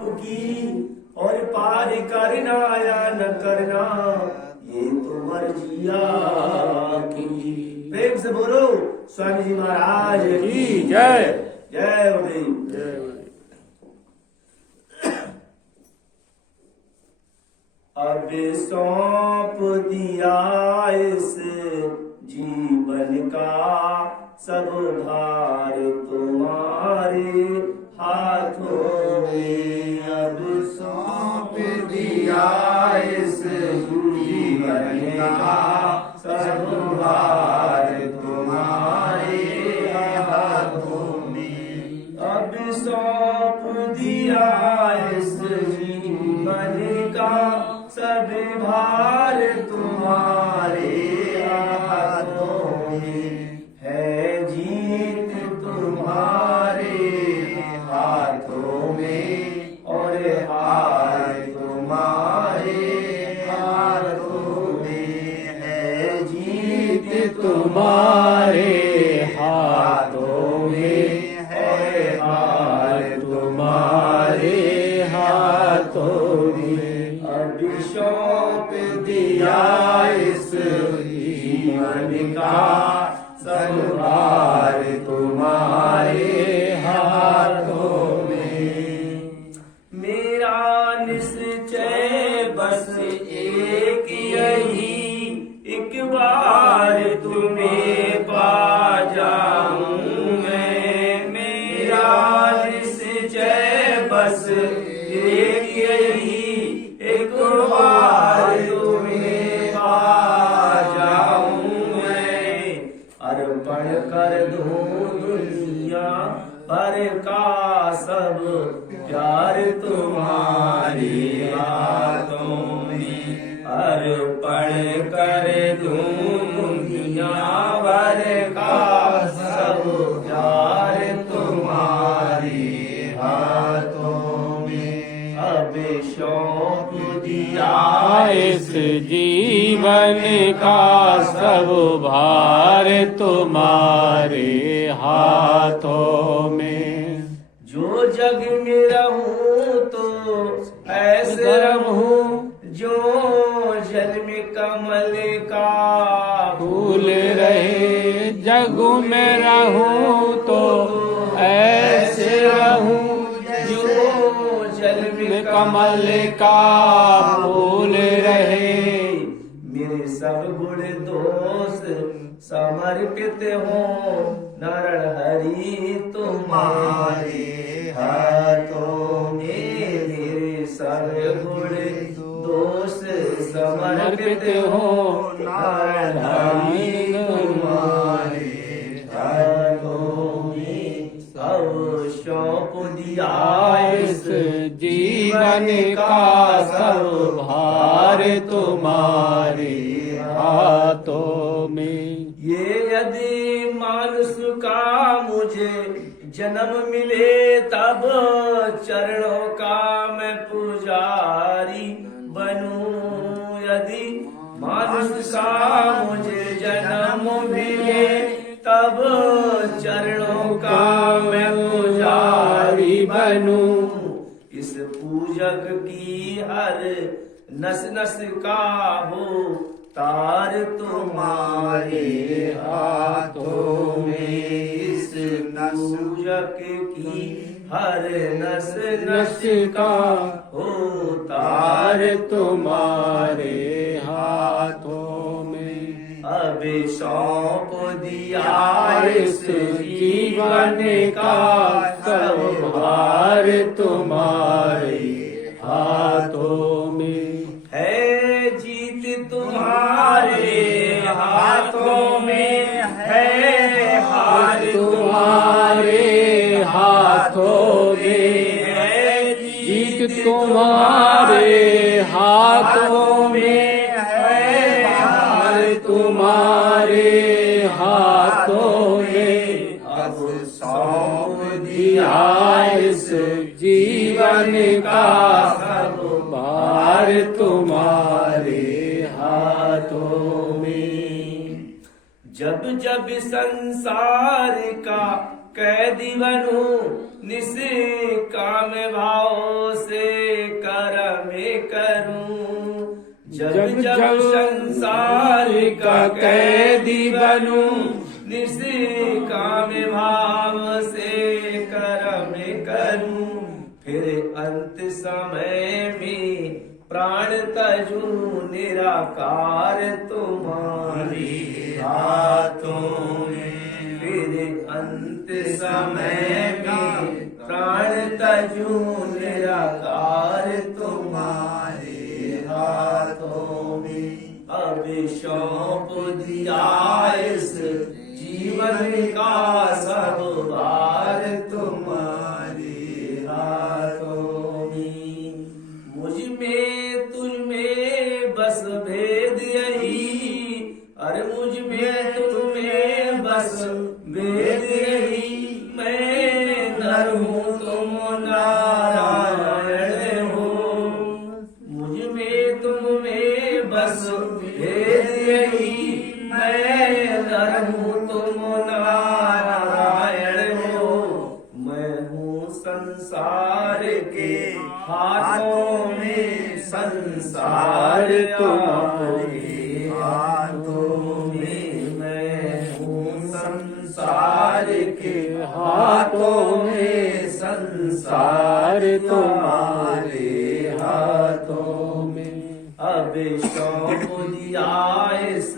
आपकी, और पार करना या न करना ये तो मर्जी आपकी। प्रेम से बोलो स्वामी जी महाराज की जय। जय गुरुदेव। अब सौंप दिया इस जीवन का सब भार तुम्हारे हाथों में। अब सौंप दिया इस जीवन का सब भार तुम्हारे हाथों में। अब सौंप दिया इस जीवन का सब भार तुम्हारे हाथों में। है जीत तुम्हारे हाथों में, और हार तुम्हारे हाथों में। है जीत तुम्हारे हाथों में, और हार तुम्हारे हाथों में। अब सौंप दिया इस जीवन का सब भार तुम्हारे हाथों में। मेरा निश्चय बस एक यही, एक बार तुम्हें पा जाऊं मैं। मेरा निश्चय बस एक यही, एक बार तुम्हें पा जाऊं मैं। अर्पण कर दूं दुनिया भर का सब प्यार तुम्हारे हाथों में। अर्पण कर दूं दुनिया भर का सब प्यार तुम्हारे हाथों में। अब सौंप दिया इस जीवन का सब भार तुम्हारे हाथों में। जो जग में रहूं तो ऐसे रहूं, जो जल में कमल का फूल रहे। जग में रहूं तो ऐसे रहूं, जो जल में कमल का फूल रहे। मेरे सब गुण दोष समर्पित हो नर हरि तुम्हारे हाथों में। मेरे सब गुण दोष समर्पित हो नर हरि तुम्हारे हाथों में। अब सौंप दिया इस जीवन का सब भार तुम्हारे हाथों में। ये यदि मानुष का मुझे जन्म मिले, तब चरणों का मैं पुजारी बनूं। यदि मानुष का मुझे जन्म मिले, तब चरणों का मैं पुजारी बनूं। इस पूजक की हर नस नस का हो तार तुम्हारे हाथों में। इस पूजक की हर नस नस का हो तार तुम्हारे हाथों में। अब सौंप दिया इस जीवन का सब भार तुम्हारे हाथों में। है जीत तुम्हारे हाथों में, है हार तुम्हारे हाथों में। है जीत तुम्हारे हाथों में, है हार तुम्हारे हाथों में। अब सौंप दिया इस जीवन का सब भार तुम्हारे हाथों में। जब जब संसार का कैदी बनूं, निष्काम भाव से जब संसार का कैदी बनूं, निष्काम भाव से कर्म करूं, फिर अंत समय में प्राण तजूं, निराकार तुम्हारे हाथों में। फिर अंत समय में प्राण तजूं, निराकार तुम्हारे हाथों में। अब सौंप दिया इस जीवन का सब भार तुम्हारे हाथों में। मुझ में तुझ में बस भेद यही, अरे मुझ में तुझ में बस भेद यही। मैं नर हूँ तुम नारायण हो, मुझ में तुम में बस भेद यही। मैं नर हूँ तुम नारायण हो, मैं हूँ संसार के हाथों में, संसार तुम्हारे हाथों में। मैं हूँ संसार के हाथों में, संसार तुम्हारे हाथों में। अब सौंप दिया इस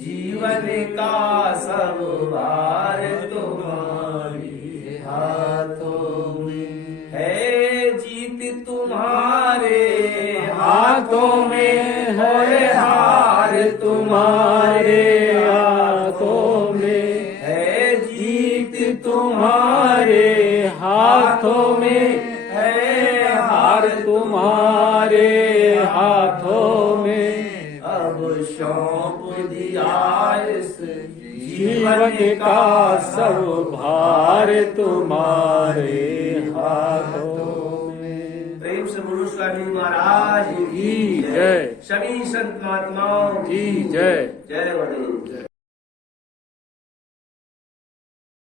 जीवन का सब भार तुम्हारे हाथों में। है जीत तुम्हारे हाथों में, है हार तुम्हारे हाथों में। है जीत तुम्हारे हाथों में, है हार तुम्हारे हाथों में। अब सौंप दिया इस जीवन का सब भार तुम्हारे हाथों में। प्रेम से बोलो स्वामी महाराज की जय। सभी संत महात्माओं की जय। जय वड़े।